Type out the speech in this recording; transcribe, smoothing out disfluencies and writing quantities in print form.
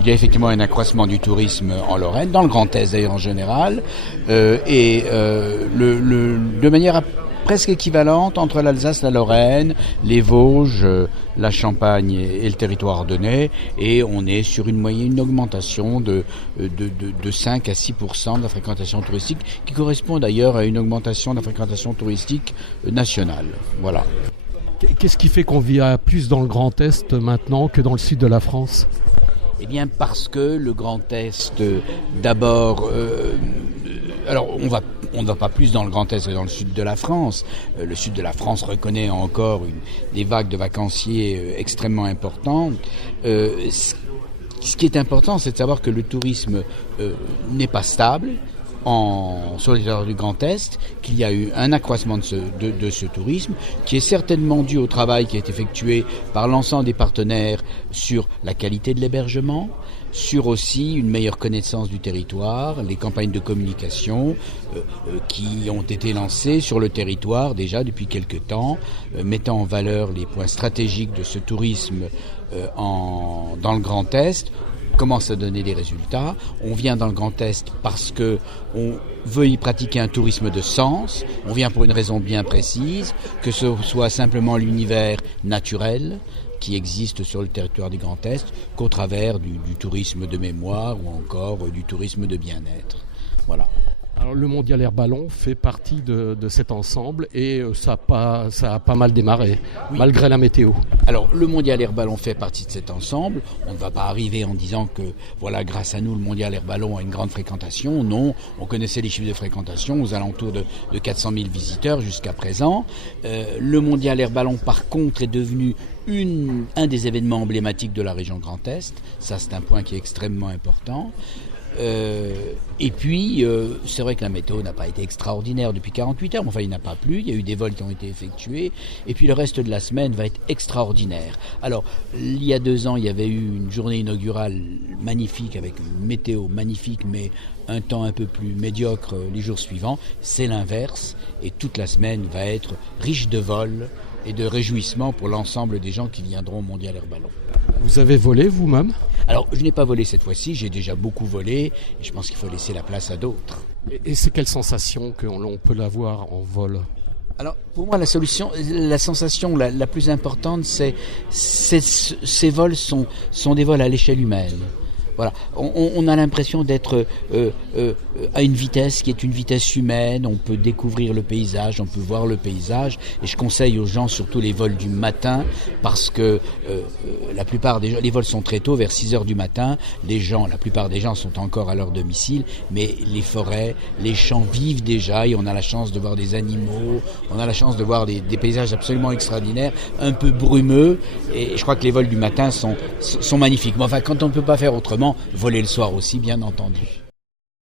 Il y a effectivement un accroissement du tourisme en Lorraine, dans le Grand Est d'ailleurs en général, de manière presque équivalente entre l'Alsace, la Lorraine, les Vosges, la Champagne et le territoire ardennais, et on est sur une augmentation de 5 à 6% de la fréquentation touristique, qui correspond d'ailleurs à une augmentation de la fréquentation touristique nationale. Voilà. Qu'est-ce qui fait qu'on vit plus dans le Grand Est maintenant que dans le sud de la France ? Eh bien parce que le Grand Est, d'abord, alors on ne va pas plus dans le Grand Est que dans le sud de la France. Le sud de la France reconnaît encore des vagues de vacanciers extrêmement importantes. Ce qui est important, c'est de savoir que le tourisme n'est pas stable sur les territoires du Grand Est, qu'il y a eu un accroissement de ce tourisme, qui est certainement dû au travail qui est effectué par l'ensemble des partenaires sur la qualité de l'hébergement, sur aussi une meilleure connaissance du territoire, les campagnes de communication qui ont été lancées sur le territoire déjà depuis quelque temps, mettant en valeur les points stratégiques de ce tourisme dans le Grand Est. Commence à donner des résultats. On vient dans le Grand Est parce que on veut y pratiquer un tourisme de sens. On vient pour une raison bien précise, que ce soit simplement l'univers naturel qui existe sur le territoire du Grand Est, qu'au travers du tourisme de mémoire ou encore du tourisme de bien-être. Voilà. Alors, le Mondial Air Ballon fait partie de cet ensemble et ça a pas mal démarré, oui, malgré la météo. Alors, le Mondial Air Ballon fait partie de cet ensemble. On ne va pas arriver en disant que, voilà, grâce à nous, le Mondial Air Ballon a une grande fréquentation. Non, on connaissait les chiffres de fréquentation aux alentours de 400 000 visiteurs jusqu'à présent. Le Mondial Air Ballon, par contre, est devenu un des événements emblématiques de la région Grand Est. Ça, c'est un point qui est extrêmement important. Et puis, c'est vrai que la météo n'a pas été extraordinaire depuis 48 heures, mais enfin il n'a pas plu, il y a eu des vols qui ont été effectués, et puis le reste de la semaine va être extraordinaire. Alors, il y a 2 ans, il y avait eu une journée inaugurale magnifique, avec une météo magnifique, mais un temps un peu plus médiocre les jours suivants. C'est l'inverse, et toute la semaine va être riche de vols et de réjouissements pour l'ensemble des gens qui viendront au Mondial Air Ballon. Vous avez volé vous-même ? Alors, je n'ai pas volé cette fois-ci, j'ai déjà beaucoup volé, et je pense qu'il faut laisser la place à d'autres. Et c'est quelle sensation qu'on peut l'avoir en vol ? Alors, pour moi, la sensation la plus importante, c'est ces vols sont des vols à l'échelle humaine. Voilà, on a l'impression d'être à une vitesse qui est une vitesse humaine. On peut découvrir le paysage, on peut voir le paysage. Et je conseille aux gens surtout les vols du matin, parce que la plupart des gens, les vols sont très tôt, vers 6 heures du matin. La plupart des gens sont encore à leur domicile, mais les forêts, les champs vivent déjà, et on a la chance de voir des animaux, on a la chance de voir des paysages absolument extraordinaires, un peu brumeux. Et je crois que les vols du matin sont magnifiques. Mais enfin, quand on ne peut pas faire autrement, voler le soir aussi, bien entendu.